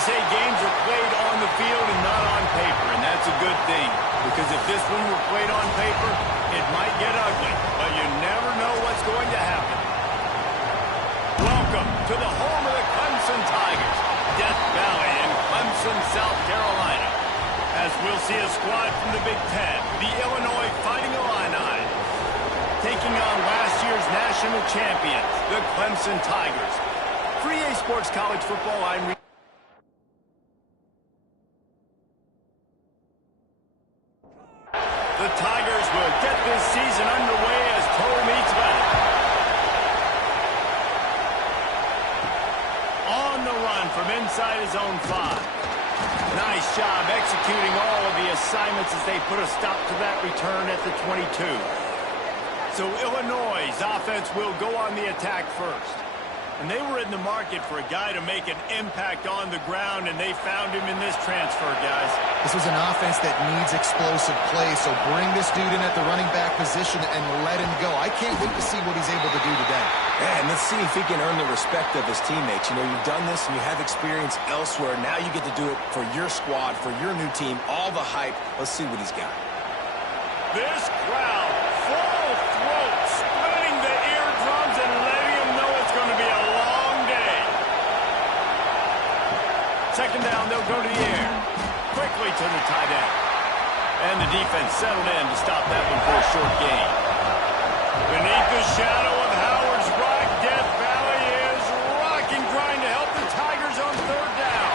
They say games are played on the field and not on paper, and that's a good thing. Because if this one were played on paper, it might get ugly, but you never know what's going to happen. Welcome to the home of the Clemson Tigers, Death Valley in Clemson, South Carolina. As we'll see a squad from the Big Ten, the Illinois Fighting Illini, taking on last year's national champions, the Clemson Tigers. For EA Sports College Football, I'm the Tigers will get this season underway as toe meets leather. On the run from inside his own 5. Nice job executing all of the assignments as they put a stop to that return at the 22. So Illinois' offense will go on the attack first. And they were in the market for a guy to make an impact on the ground, and they found him in this transfer, guys. This is an offense that needs explosive play, so bring this dude in at the running back position and let him go. I can't wait to see what he's able to do today. And let's see if he can earn the respect of his teammates. You know, you've done this and you have experience elsewhere. Now you get to do it for your squad, for your new team, all the hype. Let's see what he's got. This crowd, full throat, splitting the eardrums and letting him know it's going to be a long day. Second down, they'll go to the air. Quickly to the tight end. And the defense settled in to stop that one for a short gain. Beneath the shadow of Howard's Rock, Death Valley is rocking, trying to help the Tigers on third down.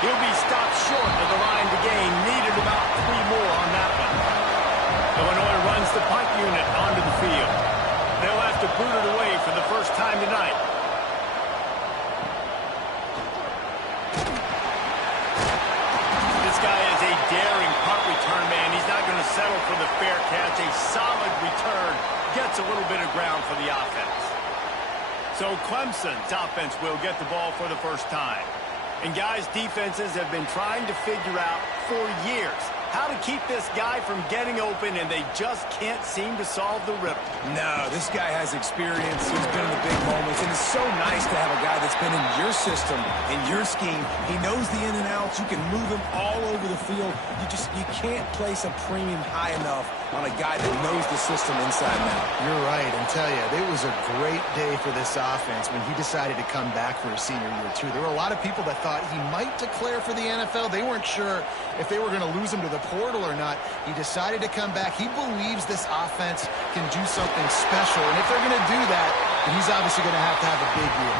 He'll be stopped short of the line to gain. Needed about 3 more on that one. Illinois runs the punt unit onto the field. They'll have to boot it away for the first time tonight. This guy is a daring punt return man. He's not going to settle for the fair catch. A solid return gets a little bit of ground for the offense. So Clemson's offense will get the ball for the first time. And guys, defenses have been trying to figure out for years how to keep this guy from getting open, and they just can't seem to solve the riddle. No, this guy has experience. He's been in the big moments, and it's so nice to have a guy that's been in your system, in your scheme. He knows the in and outs. You can move him all over the field. You can't place a premium high enough on a guy that knows the system inside and out. You're right, and tell you, it was a great day for this offense when he decided to come back for his senior year, too. There were a lot of people that thought he might declare for the NFL. They weren't sure if they were going to lose him to the portal or not. He decided to come back. He believes this offense can do something special, and if they're going to do that, then he's obviously going to have a big year.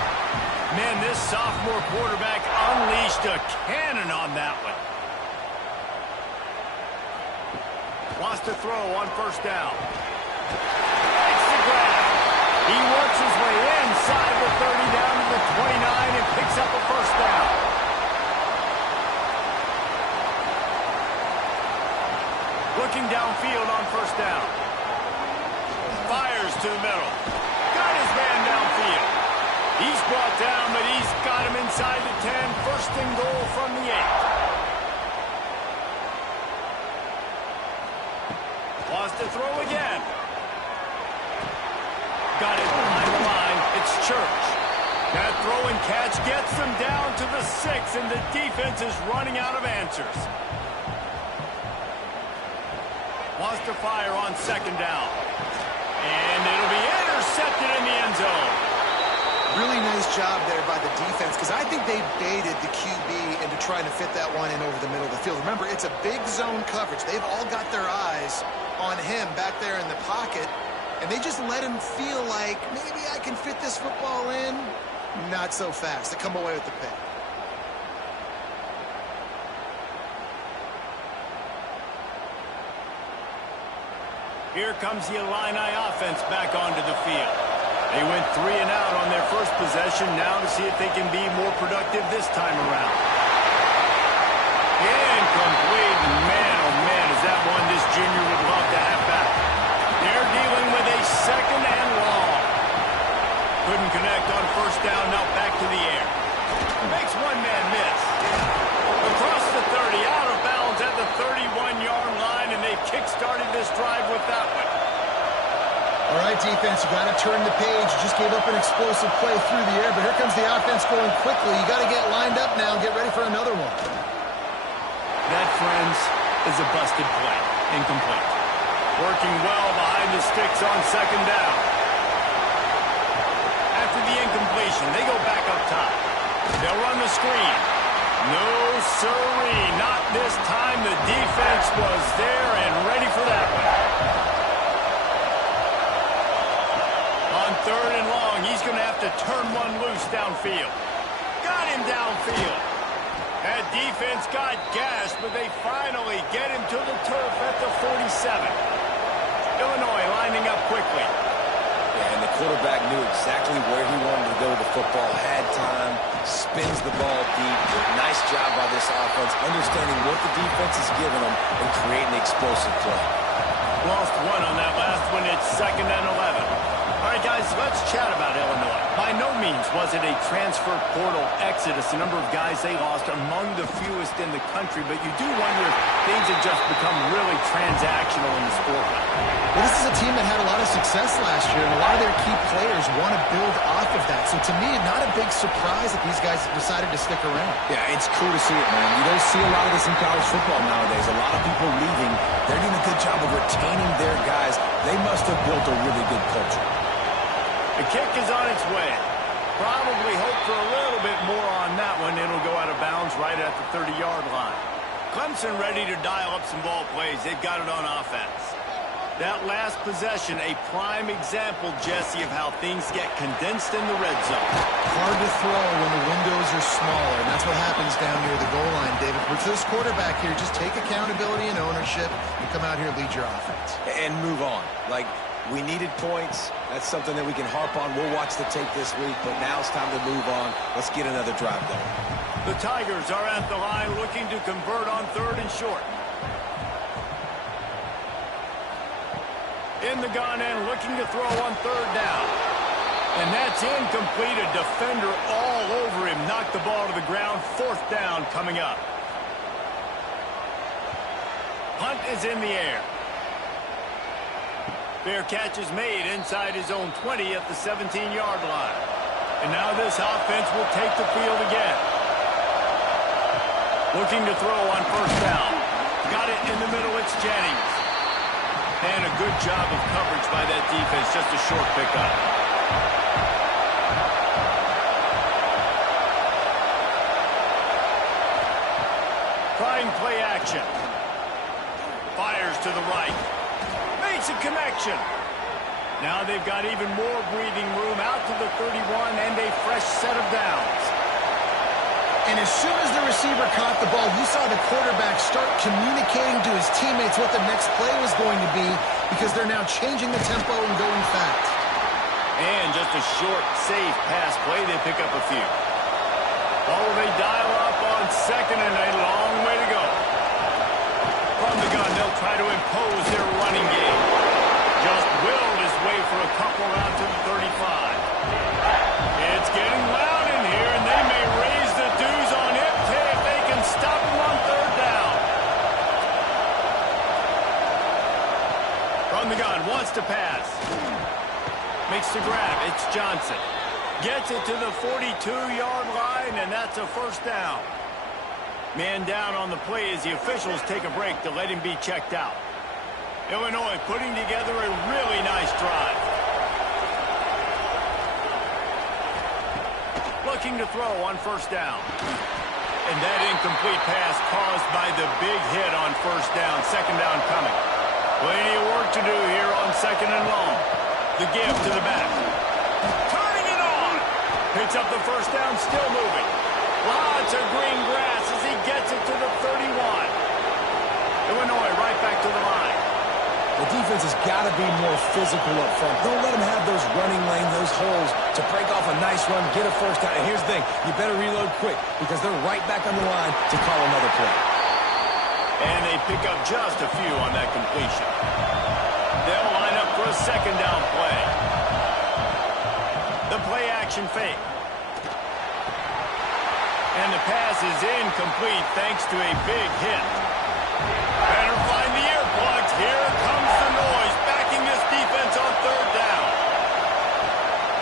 Man, this sophomore quarterback unleashed a cannon on that one. Wants to throw on first down. Makes the grab. He works his way inside the 30 down to the 29 and picks up a first down. Looking downfield on first down. Fires to the middle. Got his man downfield. He's brought down, but he's got him inside the 10. First and goal from the 8. Wants to throw again. Got it behind the line. It's Church. That throw and catch gets them down to the 6, and the defense is running out of answers. Wants to fire on second down. And it'll be intercepted in the end zone. Really nice job there by the defense, because I think they baited the QB into trying to fit that one in over the middle of the field. Remember, it's a big zone coverage. They've all got their eyes on him back there in the pocket, and they just let him feel like, maybe I can fit this football in. Not so fast. They come away with the pick. Here comes the Illini offense back onto the field. They went 3 and out on their first possession, now to see if they can be more productive this time around. Incomplete. Man, oh man, is that one this junior would love to have back. They're dealing with a second and long. Couldn't connect on first down, now back to the air. Makes one man miss. Across the 30, out of bounds at the 31-yard line, and they kick-started this drive with that one. All right, defense, you got to turn the page. You just gave up an explosive play through the air, but here comes the offense going quickly. You got to get lined up now and get ready for another one. That, friends, is a busted play. Incomplete. Working well behind the sticks on second down. After the incompletion, they go back up top. They'll run the screen. No, sirree. Not this time. The defense was there and ready for that one. On third and long, he's going to have to turn one loose downfield. Got him downfield. That defense got gashed, but they finally get him to the turf at the 47. Illinois lining up quickly. Yeah, and the quarterback knew exactly where he wanted to go with the football, had time, spins the ball deep. Nice job by this offense, understanding what the defense is giving them and creating the explosive play. Lost one on that last one. It's 2nd and 11. All right, guys, let's chat about Illinois. By no means was it a transfer portal exodus. The number of guys they lost among the fewest in the country, but you do wonder if things have just become really transactional in the sport. Well, this is a team that had a lot of success last year, and a lot of their key players want to build off of that. So to me, not a big surprise that these guys have decided to stick around. Yeah, it's cool to see it, man. You don't see a lot of this in college football nowadays. A lot of people leaving. They're doing a good job of retaining their guys. They must have built a really good culture. The kick is on its way. Probably hope for a little bit more on that one. It'll go out of bounds right at the 30-yard line. Clemson ready to dial up some ball plays. They've got it on offense. That last possession, a prime example, Jesse, of how things get condensed in the red zone. Hard to throw when the windows are smaller, and that's what happens down near the goal line, David. With this quarterback here, just take accountability and ownership and come out here and lead your offense. And move on. Like, we needed points. That's something that we can harp on. We'll watch the tape this week, but now it's time to move on. Let's get another drive going. The Tigers are at the line looking to convert on 3rd and short. In the gun end, looking to throw on 3rd down. And that's incomplete. A defender all over him. Knocked the ball to the ground. 4th down coming up. Punt is in the air. Fair catch is made inside his own 20 at the 17-yard line. And now this offense will take the field again. Looking to throw on 1st down. Got it in the middle. It's Jennings. And a good job of coverage by that defense. Just a short pickup. Trying play action. Fires to the right. Makes a connection. Now they've got even more breathing room out to the 31 and a fresh set of downs. And as soon as the receiver caught the ball, you saw the quarterback start communicating to his teammates what the next play was going to be, because they're now changing the tempo and going fast. And just a short, safe pass play. They pick up a few. Oh, they dial up on 2nd and a long way to go. From the gun, they'll try to impose their running game. Just willed his way for a couple out to the 35. It's getting loud in here, and they may raise the dues on it if they can stop him on 3rd down. From the gun, wants to pass. Makes the grab. It's Johnson. Gets it to the 42-yard line, and that's a 1st down. Man down on the play as the officials take a break to let him be checked out. Illinois putting together a really nice drive. Looking to throw on 1st down. And that incomplete pass caused by the big hit on 1st down. 2nd down coming. Plenty of work to do here on 2nd and long. The give to the back. Turning it on. Picks up the 1st down, still moving. Lots of green grass as he gets it to the 31. Illinois right back to the line. The defense has got to be more physical up front. Don't let them have those running lanes, those holes to break off a nice run, get a 1st down. And here's the thing, you better reload quick because they're right back on the line to call another play. And they pick up just a few on that completion. They'll line up for a 2nd down play. The play action fake. And the pass is incomplete thanks to a big hit. Better find the earplugs. Here comes the noise, backing this defense on 3rd down.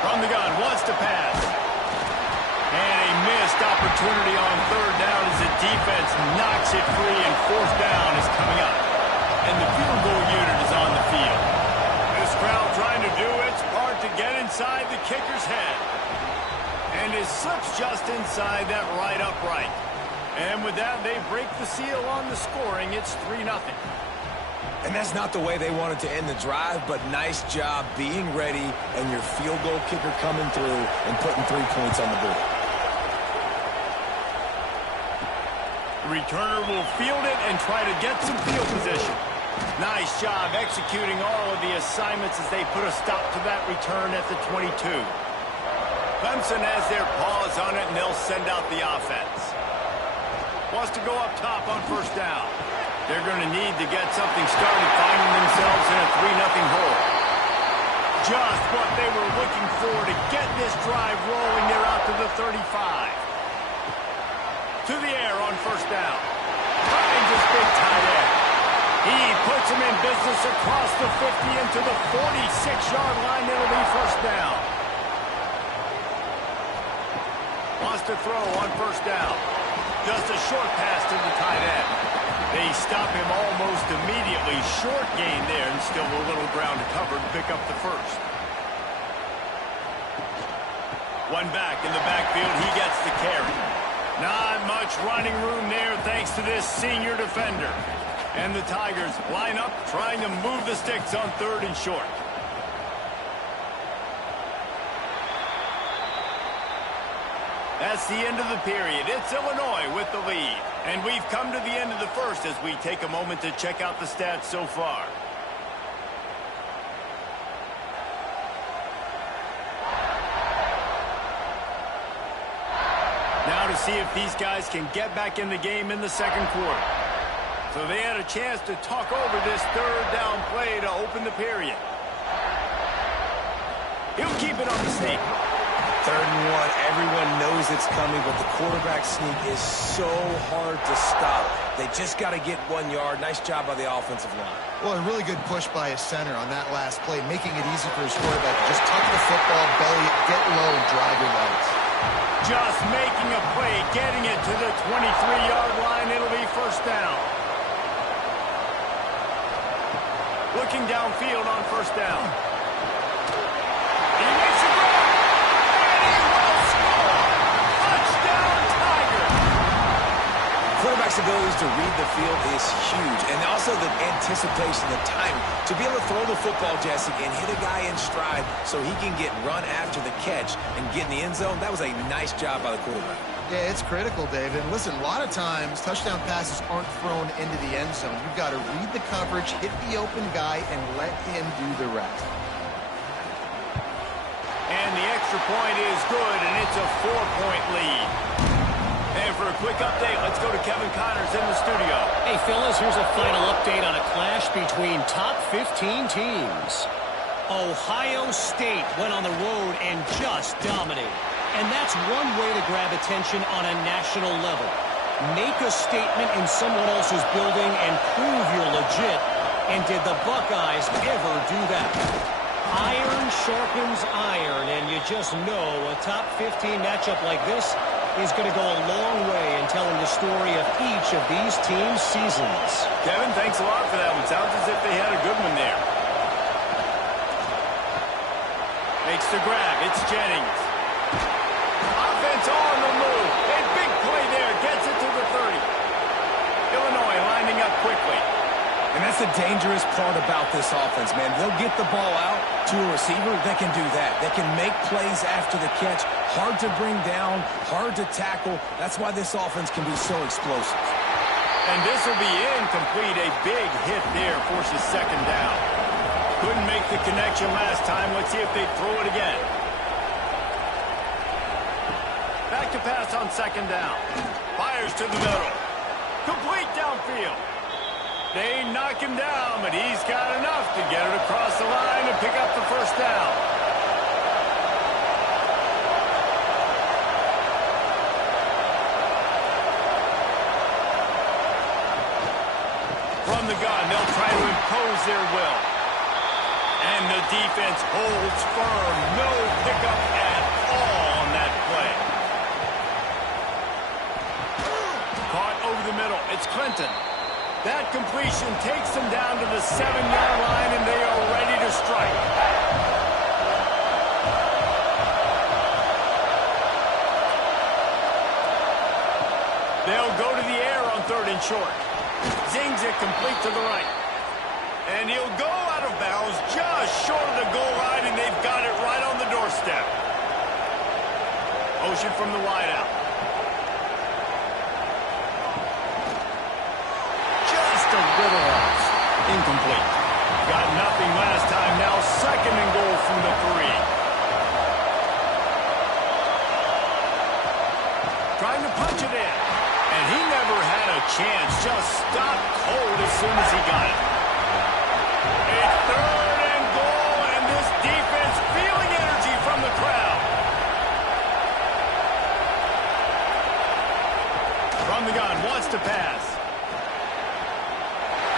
From the gun, wants to pass. And a missed opportunity on third down as the defense knocks it free, and fourth down is coming up. And the field goal unit is on the field. This crowd trying to do its part to get inside the kicker's head. And it slips just inside that right upright. And with that, they break the seal on the scoring. It's 3-0. And that's not the way they wanted to end the drive, but nice job being ready and your field goal kicker coming through and putting 3 points on the board. The returner will field it and try to get some field position. Nice job executing all of the assignments as they put a stop to that return at the 22. Clemson has their paws on it, and they'll send out the offense. Wants to go up top on first down. They're going to need to get something started, finding themselves in a 3-0 hole. Just what they were looking for to get this drive rolling. They're out to the 35. To the air on first down. Finds his big tight end. He puts him in business across the 50 into the 46-yard line. It'll be first down. Wants to throw on first down. Just a short pass to the tight end. They stop him almost immediately. Short gain there, and still a little ground to cover to pick up the first. One back in the backfield. He gets the carry. Not much running room there thanks to this senior defender. And the Tigers line up trying to move the sticks on third and short. That's the end of the period. It's Illinois with the lead. And we've come to the end of the first as we take a moment to check out the stats so far. Now to see if these guys can get back in the game in the second quarter. So they had a chance to talk over this third down play to open the period. He'll keep it on the sneak. 3rd and 1, everyone knows it's coming, but the quarterback sneak is so hard to stop. They just got to get 1 yard. Nice job by the offensive line. Well, a really good push by his center on that last play, making it easy for his quarterback to just tuck the football, belly it, get low, and drive your legs. Just making a play, getting it to the 23-yard line. It'll be first down. Looking downfield on first down. He makes a grab. Quarterback's abilities to read the field is huge, and also the anticipation, the timing. To be able to throw the football, Jesse, and hit a guy in stride so he can get run after the catch and get in the end zone, that was a nice job by the quarterback. Yeah, it's critical, David. And listen, a lot of times, touchdown passes aren't thrown into the end zone. You've got to read the coverage, hit the open guy, and let him do the rest. And the extra point is good, and it's a 4-point lead. And for a quick update, let's go to Kevin Connors in the studio. Hey, fellas, here's a final update on a clash between top 15 teams. Ohio State went on the road and just dominated. And that's one way to grab attention on a national level. Make a statement in someone else's building and prove you're legit. And did the Buckeyes ever do that? Iron sharpens iron, and you just know a top 15 matchup like this is going to go a long way in telling the story of each of these teams' seasons. Kevin, thanks a lot for that one. Sounds as if they had a good one there. Makes the grab. It's Jennings. Offense on the move. A big play there. Gets it to the 30. Illinois lining up quickly. And that's the dangerous part about this offense, man. They'll get the ball out to a receiver. They can do that. They can make plays after the catch. Hard to bring down, hard to tackle. That's why this offense can be so explosive. And this will be incomplete. A big hit there forces second down. Couldn't make the connection last time. Let's see if they throw it again. Back to pass on second down. Fires to the middle. Complete downfield. They knock him down, but he's got enough to get it across the line and pick up the first down. From the gun, they'll try to impose their will. And the defense holds firm. No pickup at all on that play. Caught over the middle. It's Clinton. That completion takes them down to the 7-yard line, and they are ready to strike. They'll go to the air on 3rd and short. Zings it complete to the right. And he'll go out of bounds just short of the goal line, and they've got it right on the doorstep. Motion from the wideout. Just a little off. Incomplete. Got nothing last time. Now 2nd and goal from the 3. Trying to punch it in. And he never had a chance. Just stopped cold as soon as he got it. A 3rd and goal, and this defense feeling energy from the crowd. From the gun, wants to pass.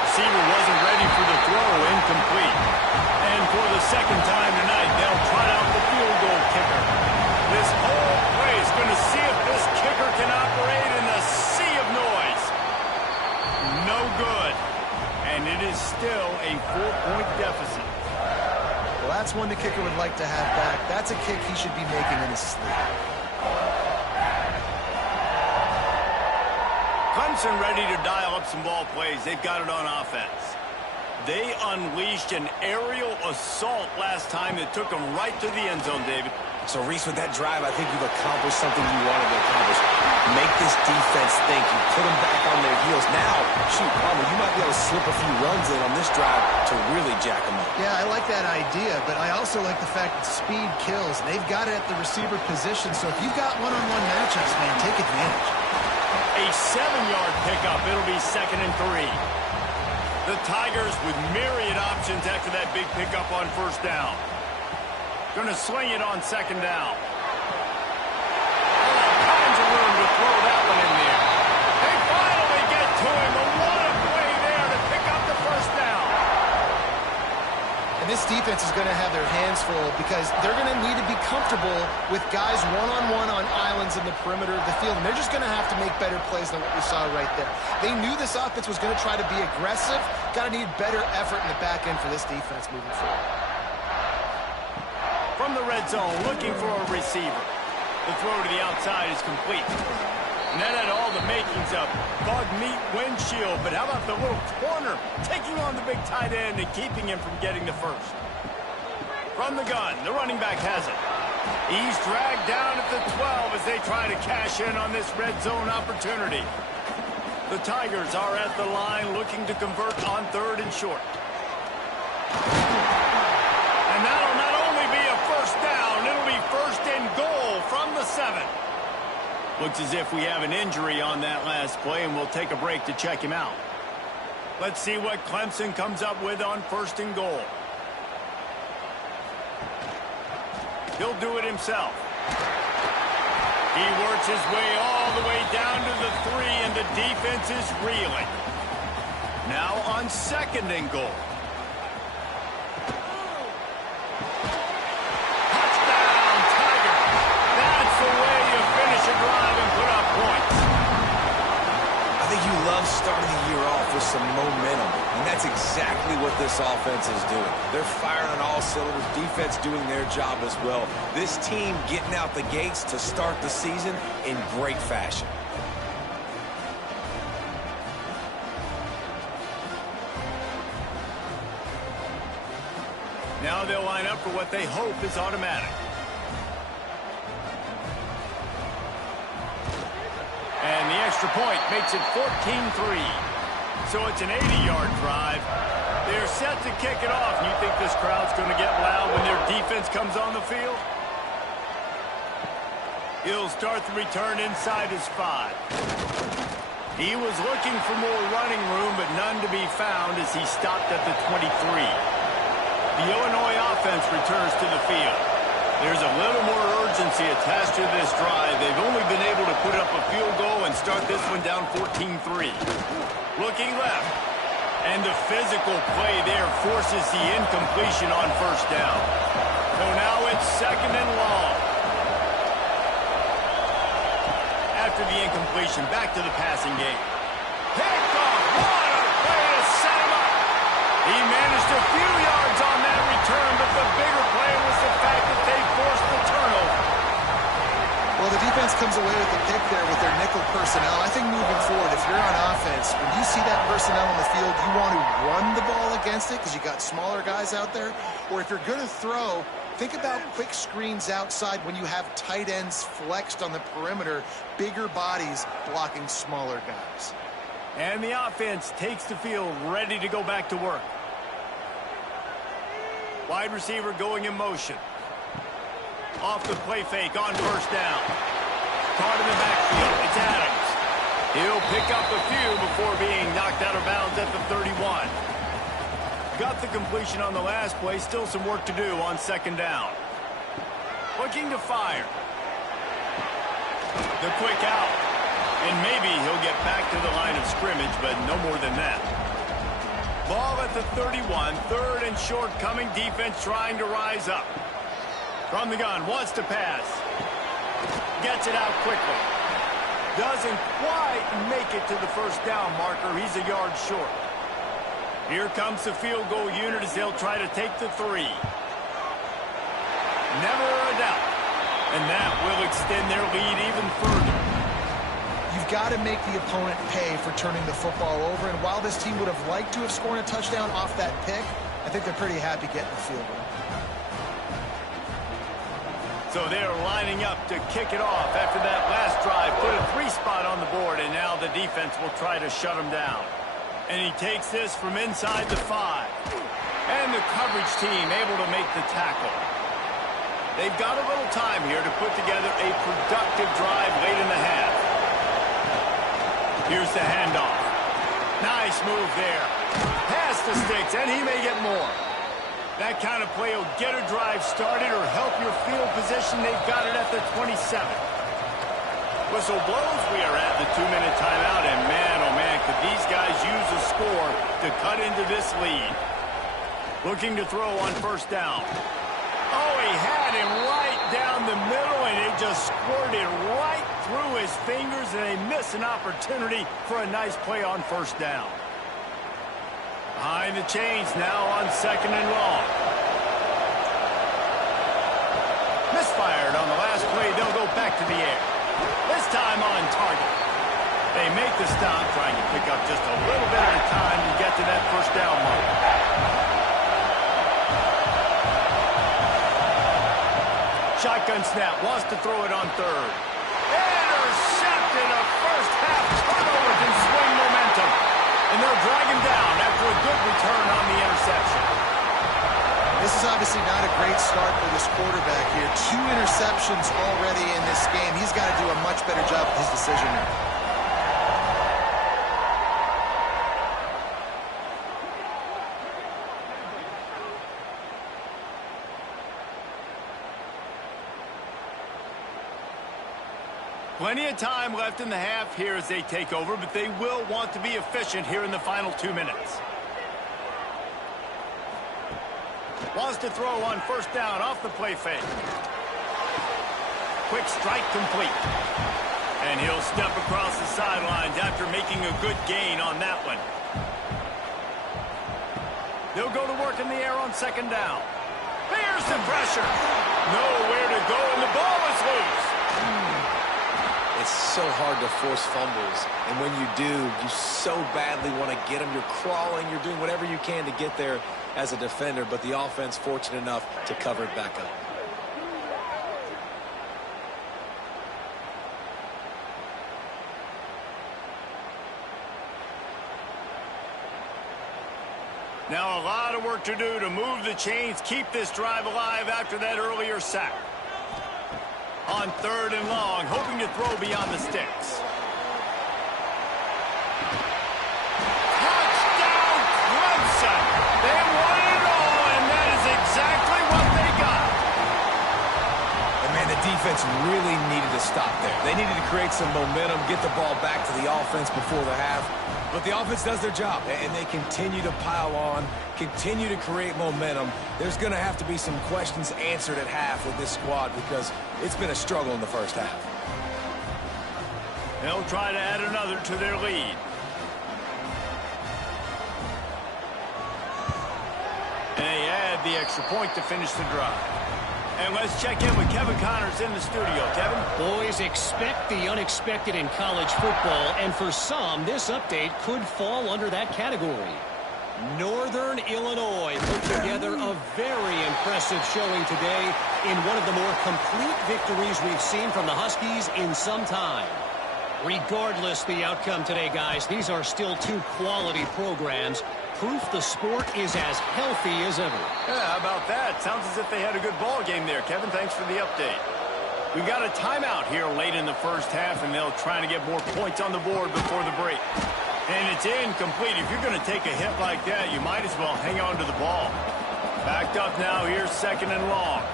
Receiver wasn't ready for the throw, incomplete. And for the 2nd time tonight, they'll trot out the field goal kicker. This whole play is going to see if this kicker can operate in a sea of noise. No good. And it is still a 4-point deficit. Well, that's one the kicker would like to have back. That's a kick he should be making in his sleep. Clemson ready to dial up some ball plays. They've got it on offense. They unleashed an aerial assault last time that took them right to the end zone, David. So, Reese, with that drive, I think you've accomplished something you wanted to accomplish. Make this defense think. You put them back on their heels. Now, shoot, Palmer, you might be able to slip a few runs in on this drive to really jack them up. Yeah, I like that idea, but I also like the fact that speed kills. They've got it at the receiver position, so if you've got one-on-one matchups, man, take advantage. A 7-yard pickup. It'll be 2nd and 3. The Tigers with myriad options after that big pickup on 1st down. Going to swing it on 2nd down. All kinds of room to throw that one in there. They finally get to him. A what a play there to pick up the 1st down. And this defense is going to have their hands full because they're going to need to be comfortable with guys one-on-one on islands in the perimeter of the field. And they're just going to have to make better plays than what we saw right there. They knew this offense was going to try to be aggressive. Got to need better effort in the back end for this defense moving forward. From the red zone, looking for a receiver. The throw to the outside is complete. And that had all the makings of bug meat windshield. But how about the little corner taking on the big tight end and keeping him from getting the 1st? From the gun, the running back has it. He's dragged down at the 12 as they try to cash in on this red zone opportunity. The Tigers are at the line looking to convert on 3rd and short. And that'll not only be a 1st down, it'll be 1st and goal from the 7. Looks as if we have an injury on that last play, and we'll take a break to check him out. Let's see what Clemson comes up with on 1st and goal. He'll do it himself. He works his way all the way down to the 3, and the defense is reeling. Now on 2nd and goal. Touchdown, Tiger. That's the way you finish a drive and put up points. I think you love starting the year off with some momentum, and that's exactly what this offense is doing. They're firing on all cylinders, defense doing their job as well. This team getting out the gates to start the season in great fashion. Now they'll line up for what they hope is automatic. And the extra point makes it 14-3. So it's an 80-yard drive. They're set to kick it off. You think this crowd's going to get loud when their defense comes on the field? He'll start the return inside his 5. He was looking for more running room, but none to be found as he stopped at the 23. The Illinois offense returns to the field. There's a little more urgency attached to this drive. They've only been able to put up a field goal and start this one down 14-3. Looking left. And the physical play there forces the incompletion on first down. So now it's 2nd and long. After the incompletion, back to the passing game. Picked off. What a play to set him up. He managed a few yards on that return, but the bigger play was the fact that they forced the turnover. Well, the defense comes away with the pick there with their nickel personnel. I think moving forward, if you're on offense, when you see that personnel on the field, you want to run the ball against it because you got smaller guys out there. Or if you're going to throw, think about quick screens outside when you have tight ends flexed on the perimeter, bigger bodies blocking smaller guys. And the offense takes the field, ready to go back to work. Wide receiver going in motion. Off the play fake on first down. Caught in the backfield. It's Adams. He'll pick up a few before being knocked out of bounds at the 31. Got the completion on the last play. Still some work to do on 2nd down. Looking to fire. The quick out. And maybe he'll get back to the line of scrimmage, but no more than that. Ball at the 31. 3rd and short coming. Defense trying to rise up. From the gun, wants to pass. Gets it out quickly. Doesn't quite make it to the first down marker. He's a yard short. Here comes the field goal unit as they'll try to take the 3. Never a doubt. And that will extend their lead even further. You've got to make the opponent pay for turning the football over. And while this team would have liked to have scored a touchdown off that pick, I think they're pretty happy getting the field goal. So they're lining up to kick it off after that last drive. Put a 3 spot on the board, and now the defense will try to shut him down. And he takes this from inside the 5. And the coverage team able to make the tackle. They've got a little time here to put together a productive drive late in the half. Here's the handoff. Nice move there. Pass the sticks, and he may get more. That kind of play will get a drive started or help your field position. They've got it at the 27. Whistle blows. We are at the 2-minute timeout. And man, oh man, could these guys use a score to cut into this lead. Looking to throw on first down. Oh, he had him right down the middle, and it just squirted right through his fingers, and they miss an opportunity for a nice play on first down. Behind the chains now on 2nd and long. Misfired on the last play. They'll go back to the air. This time on target. They make the stop, trying to pick up just a little bit at a time to get to that first down mark. Shotgun snap. Wants to throw it on 3rd. Intercepted. A first half turnover can swing momentum. And they'll drag him down after a good return on the interception. This is obviously not a great start for this quarterback here. 2 interceptions already in this game. He's got to do a much better job with his decision making. Plenty of time left in the half here as they take over, but they will want to be efficient here in the final 2 minutes. Wants to throw on first down off the play fake. Quick strike complete. And he'll step across the sidelines after making a good gain on that one. They'll go to work in the air on 2nd down. There's the pressure. Nowhere to go, and the ball is loose. It's so hard to force fumbles, and when you do, you so badly want to get them. You're crawling, you're doing whatever you can to get there as a defender, but the offense fortunate enough to cover it back up. Now a lot of work to do to move the chains, keep this drive alive after that earlier sack. On 3rd and long, hoping to throw beyond the sticks. Touchdown, Clemson! They won it all, and that is exactly what they got. And man, the defense defense really needed to stop there. They needed to create some momentum, get the ball back to the offense before the half. But the offense does their job, and they continue to pile on, continue to create momentum. There's going to have to be some questions answered at half with this squad because it's been a struggle in the first half. They'll try to add another to their lead. And they add the extra point to finish the drive. And let's check in with Kevin Connors in the studio. Kevin? Boys, expect the unexpected in college football, and for some, this update could fall under that category. Northern Illinois put together a very impressive showing today in one of the more complete victories we've seen from the Huskies in some time. Regardless the outcome today, guys, these are still two quality programs. Proof the sport is as healthy as ever. Yeah, how about that? Sounds as if they had a good ball game there. Kevin, thanks for the update. We got a timeout here late in the first half, and they'll try to get more points on the board before the break. And it's incomplete. If you're going to take a hit like that, you might as well hang on to the ball. Backed up now. Here's 2nd and long.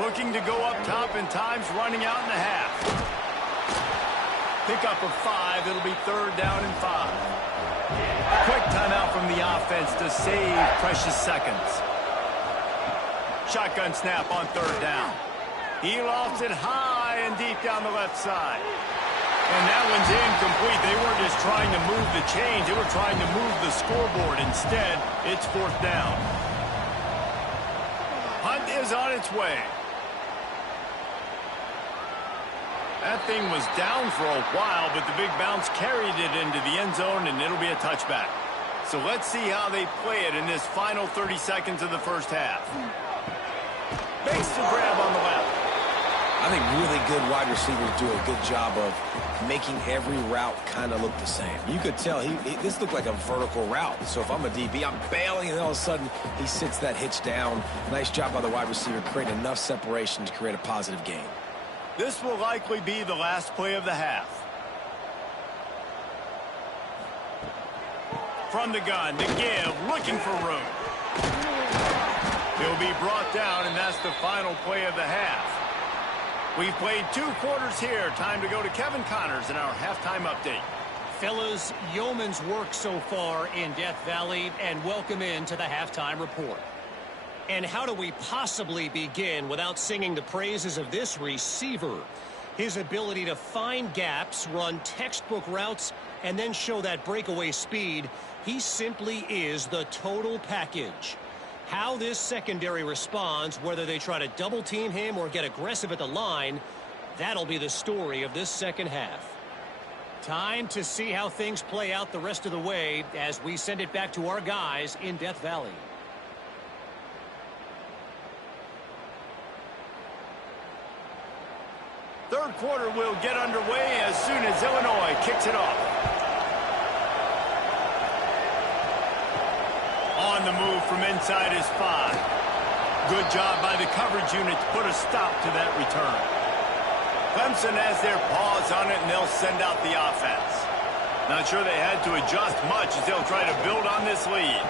Looking to go up top, and time's running out in the half. Pickup of 5. It'll be 3rd down and 5. Quick timeout from the offense to save precious seconds. Shotgun snap on 3rd down. He lofts it high and deep down the left side. And that one's incomplete. They weren't just trying to move the chains. They were trying to move the scoreboard. Instead, it's 4th down. Hunt is on its way. That thing was down for a while, but the big bounce carried it into the end zone, and it'll be a touchback. So let's see how they play it in this final 30 seconds of the first half. Makes the grab on the left. I think really good wide receivers do a good job of making every route kind of look the same. You could tell this looked like a vertical route. So if I'm a DB, I'm bailing, and then all of a sudden he sits that hitch down. Nice job by the wide receiver, creating enough separation to create a positive gain. This will likely be the last play of the half. From the gun, the give, looking for room. He'll be brought down, and that's the final play of the half. We've played 2 quarters here. Time to go to Kevin Connors in our halftime update. Fellas, yeoman's work so far in Death Valley, and welcome into the halftime report. And how do we possibly begin without singing the praises of this receiver? His ability to find gaps, run textbook routes, and then show that breakaway speed. He simply is the total package. How this secondary responds, whether they try to double team him or get aggressive at the line, that'll be the story of this second half. Time to see how things play out the rest of the way as we send it back to our guys in Death Valley. Third quarter will get underway as soon as Illinois kicks it off. On the move from inside is 5. Good job by the coverage unit to put a stop to that return. Clemson has their paws on it, and they'll send out the offense. Not sure they had to adjust much as they'll try to build on this lead.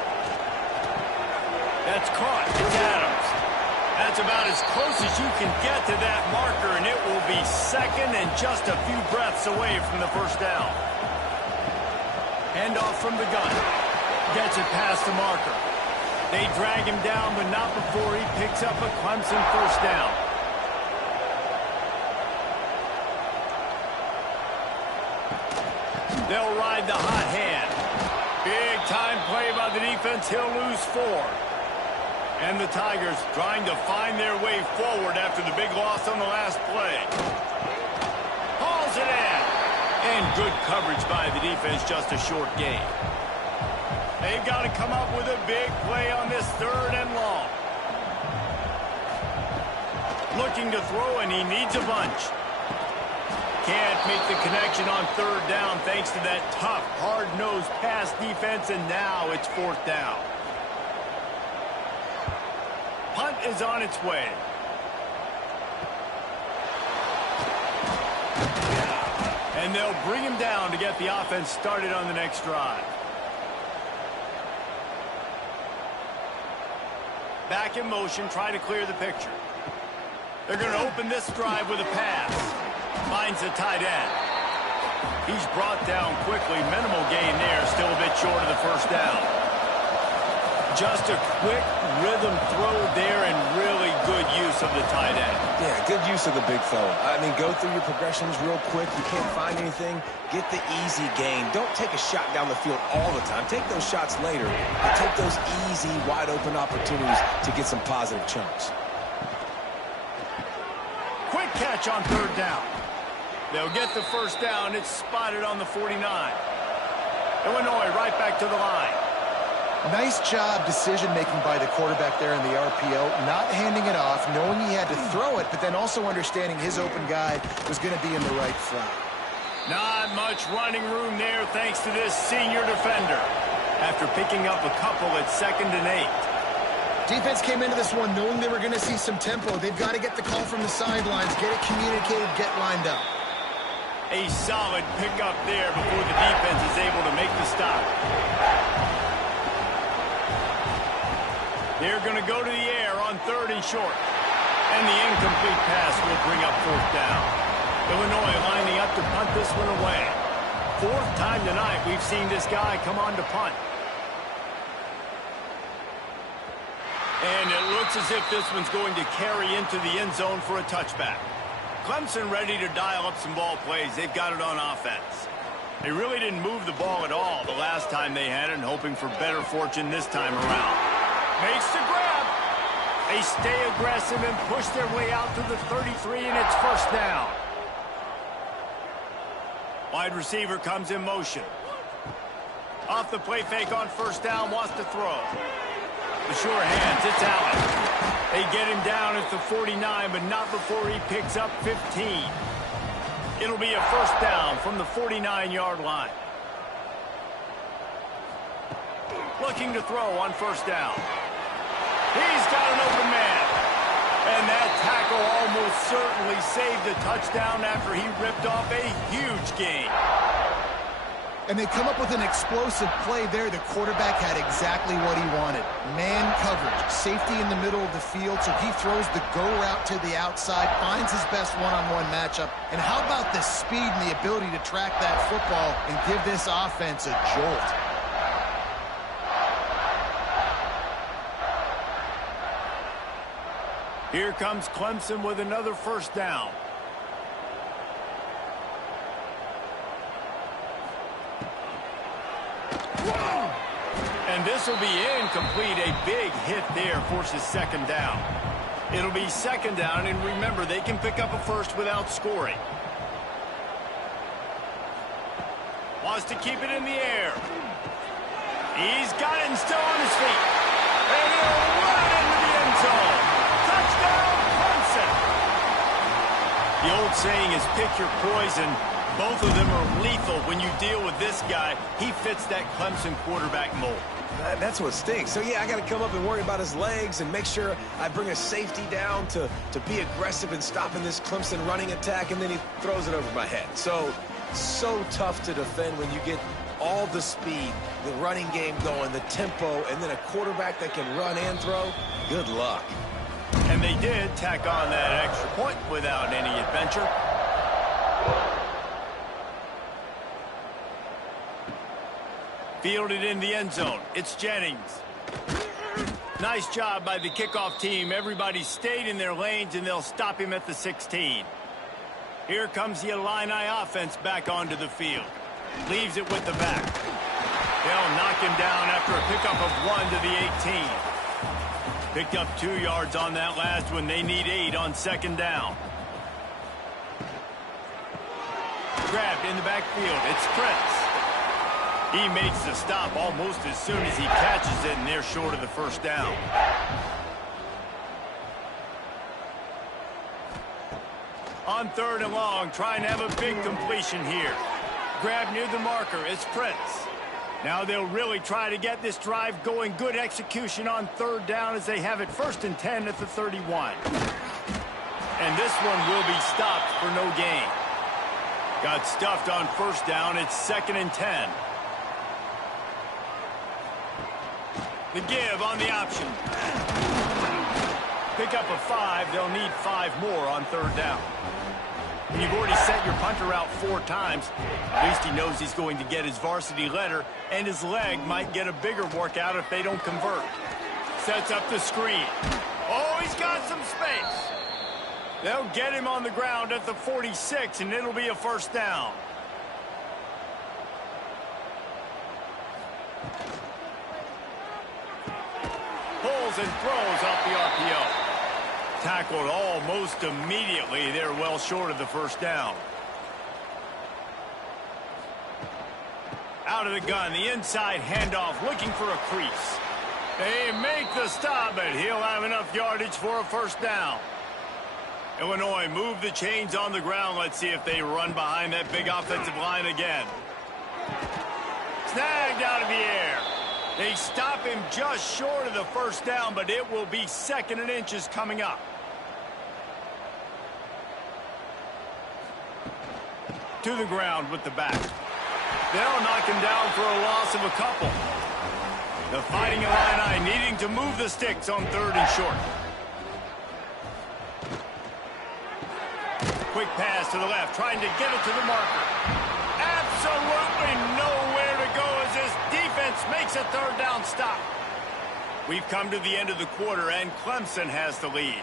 That's caught. It's Adams. That's about as close as you can get to that marker, and it will be 2nd and just a few breaths away from the first down. Handoff from the gun. Gets it past the marker. They drag him down, but not before he picks up a Clemson first down. They'll ride the hot hand. Big time play by the defense. He'll lose 4. And the Tigers trying to find their way forward after the big loss on the last play. Hauls it in. And good coverage by the defense, just a short gain. They've got to come up with a big play on this 3rd and long. Looking to throw, and he needs a bunch. Can't make the connection on 3rd down thanks to that tough, hard-nosed pass defense, and now it's 4th down. Punt is on its way. And they'll bring him down to get the offense started on the next drive. Back in motion, try to clear the picture. They're going to open this drive with a pass. Finds the tight end. He's brought down quickly. Minimal gain there. Still a bit short of the first down. Just a quick rhythm throw there and really good use of the tight end. Yeah, good use of the big fella. I mean, go through your progressions real quick. You can't find anything. Get the easy gain. Don't take a shot down the field all the time. Take those shots later, but take those easy, wide-open opportunities to get some positive chunks. Quick catch on third down. They'll get the first down. It's spotted on the 49. Illinois right back to the line. Nice job decision-making by the quarterback there in the RPO, not handing it off, knowing he had to throw it, but then also understanding his open guy was going to be in the right front. Not much running room there thanks to this senior defender after picking up a couple at 2nd and 8. Defense came into this one knowing they were going to see some tempo. They've got to get the call from the sidelines, get it communicated, get lined up. A solid pickup there before the defense is able to make the stop. They're going to go to the air on 3rd and short. And the incomplete pass will bring up 4th down. Illinois lining up to punt this one away. 4th time tonight we've seen this guy come on to punt. And it looks as if this one's going to carry into the end zone for a touchback. Clemson ready to dial up some ball plays. They've got it on offense. They really didn't move the ball at all the last time they had it, and hoping for better fortune this time around. Makes the grab. They stay aggressive and push their way out to the 33, and it's first down. Wide receiver comes in motion. Off the play fake on first down, wants to throw. The sure hands, it's Allen. They get him down at the 49, but not before he picks up 15. It'll be a first down from the 49-yard line. Looking to throw on first down. He's got an open man. And that tackle almost certainly saved the touchdown after he ripped off a huge gain. And they come up with an explosive play there. The quarterback had exactly what he wanted. Man coverage, safety in the middle of the field, so he throws the go route to the outside, finds his best one-on-one matchup. And how about the speed and the ability to track that football and give this offense a jolt? Here comes Clemson with another first down. And this will be incomplete. A big hit there forces 2nd down. It'll be 2nd down, and remember, they can pick up a first without scoring. Wants to keep it in the air. He's got it and still on his feet. And he'll run into the end zone. Touchdown, Clemson. The old saying is pick your poison. Both of them are lethal when you deal with this guy. He fits that Clemson quarterback mold. That's what stinks. So, yeah, I got to come up and worry about his legs and make sure I bring a safety down to be aggressive in stopping this Clemson running attack, and then he throws it over my head. So tough to defend when you get all the speed, the running game going, the tempo, and then a quarterback that can run and throw. Good luck. And they did tack on that extra point without any adventure. Fielded in the end zone. It's Jennings. Nice job by the kickoff team. Everybody stayed in their lanes, and they'll stop him at the 16. Here comes the Illini offense back onto the field. Leaves it with the back. They'll knock him down after a pickup of 1 to the 18. Picked up 2 yards on that last one. They need 8 on 2nd down. Grabbed in the backfield. It's Prince. He makes the stop almost as soon as he catches it, and they're short of the first down. On 3rd and long, trying to have a big completion here. Grab near the marker. It's Prince. Now they'll really try to get this drive going. Good execution on 3rd down as they have it 1st and 10 at the 31. And this one will be stopped for no gain. Got stuffed on 1st down. It's 2nd and 10. The give on the option. Pick up a 5, they'll need 5 more on 3rd down. When you've already sent your punter out 4 times, at least he knows he's going to get his varsity letter, and his leg might get a bigger workout if they don't convert. Sets up the screen. Oh, he's got some space. They'll get him on the ground at the 46, and it'll be a 1st down. Pulls and throws off the RPO. Tackled almost immediately. They're well short of the 1st down. Out of the gun, the inside handoff, looking for a crease. They make the stop, but he'll have enough yardage for a 1st down. Illinois move the chains on the ground. Let's see if they run behind that big offensive line again. Snagged out of the air. They stop him just short of the 1st down, but it will be 2nd and inches coming up. To the ground with the back. They'll knock him down for a loss of a couple. The Fighting Illini needing to move the sticks on 3rd and short. Quick pass to the left, trying to get it to the marker. Absolutely nowhere to go as this defense makes a 3rd down stop. We've come to the end of the quarter, and Clemson has the lead.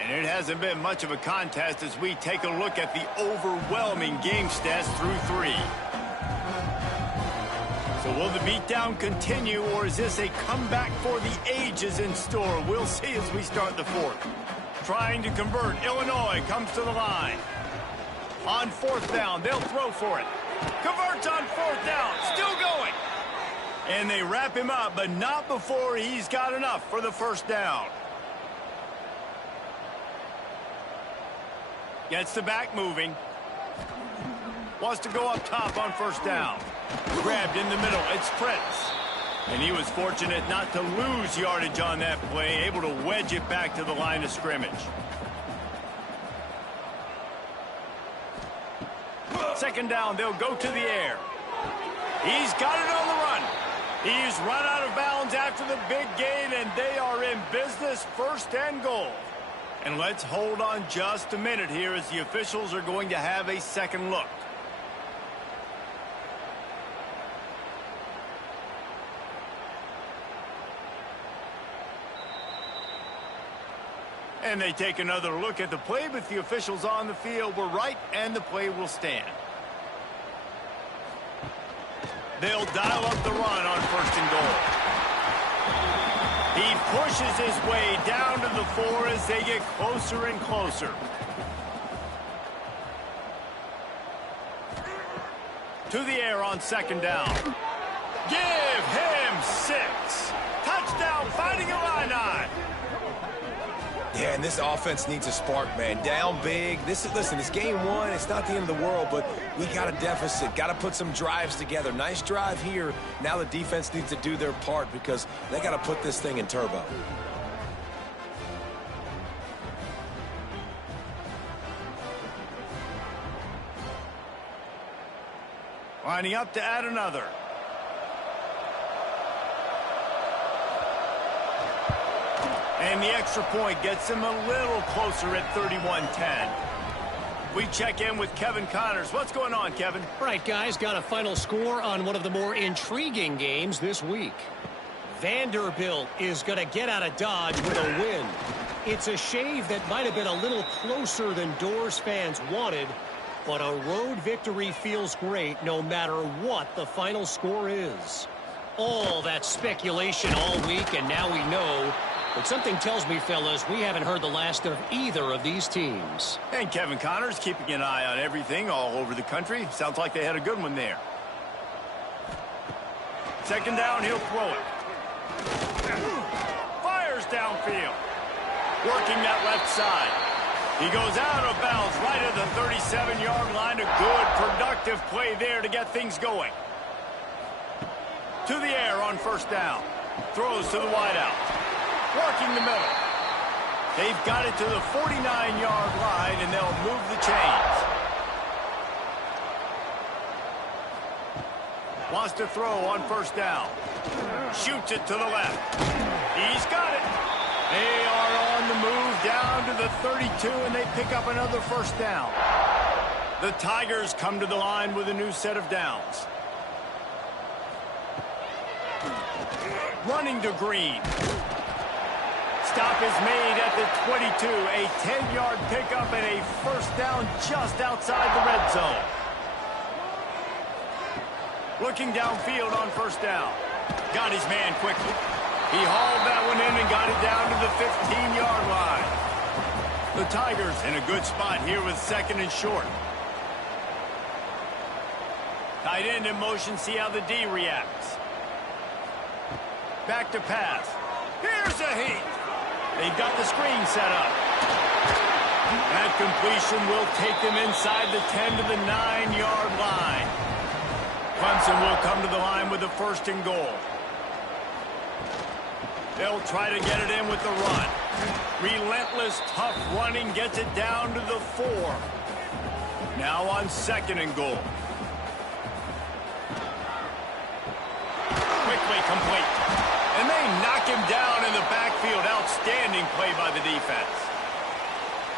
And it hasn't been much of a contest as we take a look at the overwhelming game stats through 3. So will the beatdown continue, or is this a comeback for the ages in store? We'll see as we start the 4th. Trying to convert, Illinois comes to the line. On 4th down, they'll throw for it. Converts on 4th down, still going. And they wrap him up, but not before he's got enough for the 1st down. Gets the back moving. Wants to go up top on 1st down. Grabbed in the middle, it's Prince. And he was fortunate not to lose yardage on that play, able to wedge it back to the line of scrimmage. 2nd down, they'll go to the air. He's got it on the run. He's run out of bounds after the big gain, and they are in business, 1st and goal. And let's hold on just a minute here as the officials are going to have a 2nd look. And they take another look at the play, but the officials on the field were right, and the play will stand. They'll dial up the run on 1st and goal. He pushes his way down to the 4 as they get closer and closer. To the air on 2nd down. Give him 6. Touchdown, Fighting Illini. Yeah, and this offense needs a spark, man. Down big. Listen, it's game 1. It's not the end of the world, but we got a deficit. Got to put some drives together. Nice drive here. Now the defense needs to do their part because they got to put this thing in turbo. Lining up to add another. And the extra point gets him a little closer at 31-10. We check in with Kevin Connors. What's going on, Kevin? Right, guys, got a final score on one of the more intriguing games this week. Vanderbilt is going to get out of Dodge with a win. It's a shave that might have been a little closer than Doors fans wanted, but a road victory feels great no matter what the final score is. All that speculation all week, and now we know. But something tells me, fellas, we haven't heard the last of either of these teams. And Kevin Connors keeping an eye on everything all over the country. Sounds like they had a good one there. 2nd down, he'll throw it. Fires downfield. Working that left side. He goes out of bounds right at the 37-yard line. A good, productive play there to get things going. To the air on 1st down. Throws to the wideout. Working the middle. They've got it to the 49-yard line, and they'll move the chains. Wants to throw on 1st down. Shoots it to the left. He's got it. They are on on the move down to the 32, and they pick up another first down. The Tigers come to the line with a new set of downs. Running to Green. Stop is made at the 22. A 10-yard pickup and a first down just outside the red zone. Looking downfield on first down. Got his man quickly. He hauled that one in and got it down to the 15-yard line. The Tigers in a good spot here with second and short. Tight end in motion, see how the D reacts. Back to pass. Here's a heat. They've got the screen set up. That completion will take them inside the 10 to the 9-yard line. Clemson will come to the line with the first and goal. They'll try to get it in with the run. Relentless, tough running gets it down to the 4. Now on second and goal. Quickly complete. And they knock him down in the backfield. Outstanding play by the defense.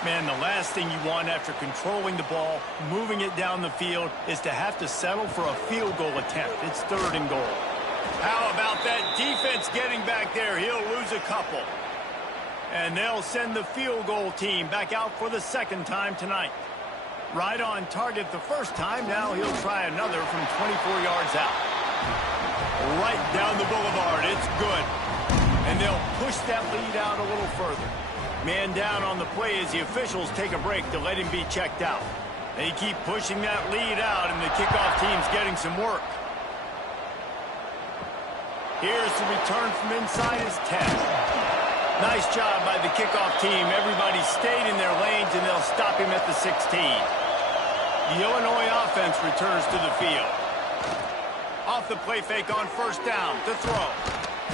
Man, the last thing you want after controlling the ball, moving it down the field, is to have to settle for a field goal attempt. It's third and goal. How about that defense getting back there? He'll lose a couple. And they'll send the field goal team back out for the second time tonight. Right on target the first time. Now he'll try another from 24 yards out. Right down the boulevard. It's good. And they'll push that lead out a little further. Man down on the play as the officials take a break to let him be checked out. They keep pushing that lead out, and the kickoff team's getting some work. Here's the return from inside his 10. Nice job by the kickoff team. Everybody stayed in their lanes, and they'll stop him at the 16. The Illinois offense returns to the field. Off the play fake on first down to throw.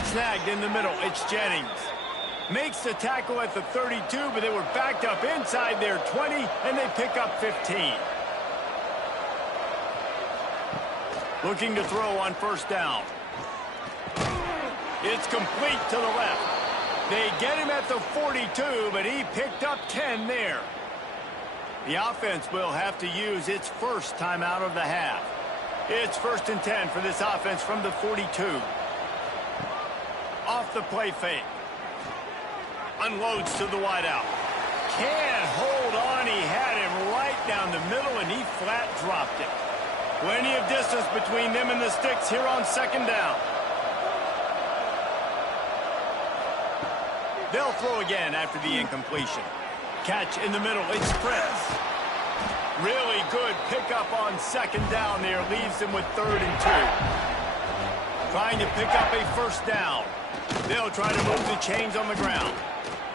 Snagged in the middle. It's Jennings. Makes the tackle at the 32, but they were backed up inside their 20, and they pick up 15. Looking to throw on first down. It's complete to the left. They get him at the 42, but he picked up 10 there. The offense will have to use its first timeout of the half. It's first and 10 for this offense from the 42. Off the play fake. Unloads to the wideout. Can't hold on. He had him right down the middle, and he flat dropped it. Plenty of distance between them and the sticks here on second down. They'll throw again after the incompletion. Catch in the middle. It's Prince. Really good pickup on second down there. Leaves them with third and 2. Trying to pick up a first down. They'll try to move the chains on the ground.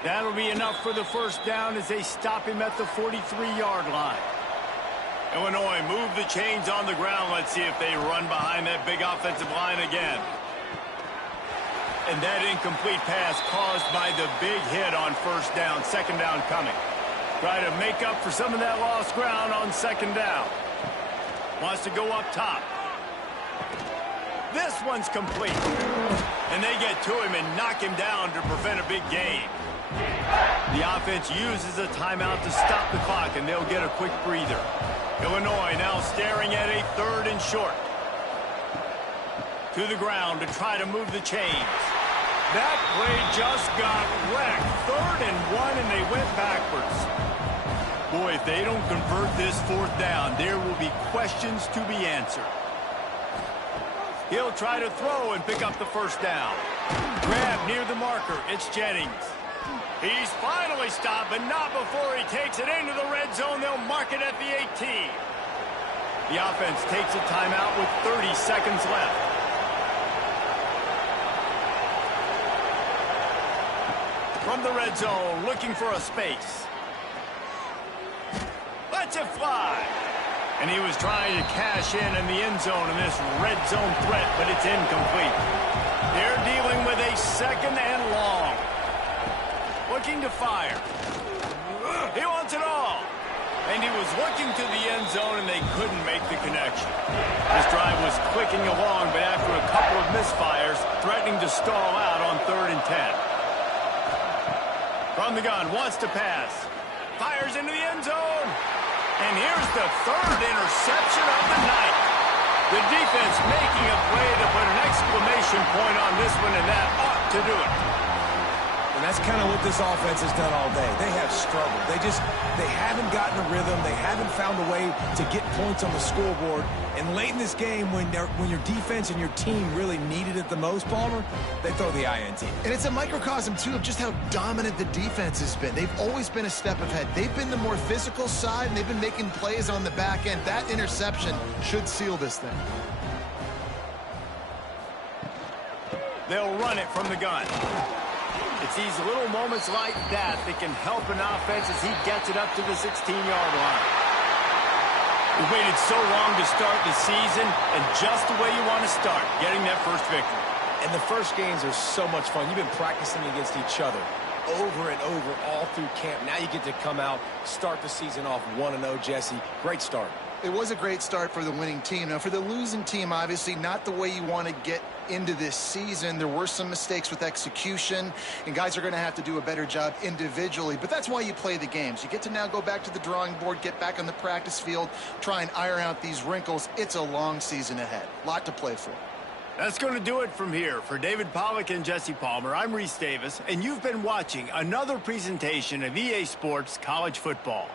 That'll be enough for the first down as they stop him at the 43-yard line. Illinois move the chains on the ground. Let's see if they run behind that big offensive line again. And that incomplete pass caused by the big hit on first down. Second down coming. Try to make up for some of that lost ground on second down. Wants to go up top. This one's complete. And they get to him and knock him down to prevent a big gain. The offense uses a timeout to stop the clock, and they'll get a quick breather. Illinois now staring at a third and short. To the ground to try to move the chains. That play just got wrecked. Third and 1, and they went backwards. Boy, if they don't convert this fourth down, there will be questions to be answered. He'll try to throw and pick up the first down. Grab near the marker. It's Jennings. He's finally stopped, but not before he takes it into the red zone. They'll mark it at the 18. The offense takes a timeout with 30 seconds left. From the red zone, looking for a space. Lets it fly. And he was trying to cash in the end zone in this red zone threat, but it's incomplete. They're dealing with a second and long. Looking to fire. He wants it all. And he was looking to the end zone, and they couldn't make the connection. This drive was clicking along, but after a couple of misfires, threatening to stall out on 3rd and 10. From the gun, wants to pass. Fires into the end zone. And here's the third interception of the night. The defense making a play to put an exclamation point on this one, and that ought to do it. And that's kind of what this offense has done all day. They have struggled. They haven't gotten a rhythm. They haven't found a way to get points on the scoreboard. And late in this game, when your defense and your team really needed it the most, Palmer, they throw the INT. And it's a microcosm, too, of just how dominant the defense has been. They've always been a step ahead. They've been the more physical side, and they've been making plays on the back end. That interception should seal this thing. They'll run it from the gun. It's these little moments like that that can help an offense as he gets it up to the 16-yard line. We waited so long to start the season, and just the way you want to start, getting that first victory. And the first games are so much fun. You've been practicing against each other over and over all through camp. Now you get to come out, start the season off 1-0, Jesse. Great start. It was a great start for the winning team. Now, for the losing team, obviously, not the way you want to get into this season. There were some mistakes with execution, and guys are going to have to do a better job individually. But that's why you play the games. You get to now go back to the drawing board, get back on the practice field, try and iron out these wrinkles. It's a long season ahead. A lot to play for. That's going to do it from here. For David Pollack and Jesse Palmer, I'm Reese Davis, and you've been watching another presentation of EA Sports College Football.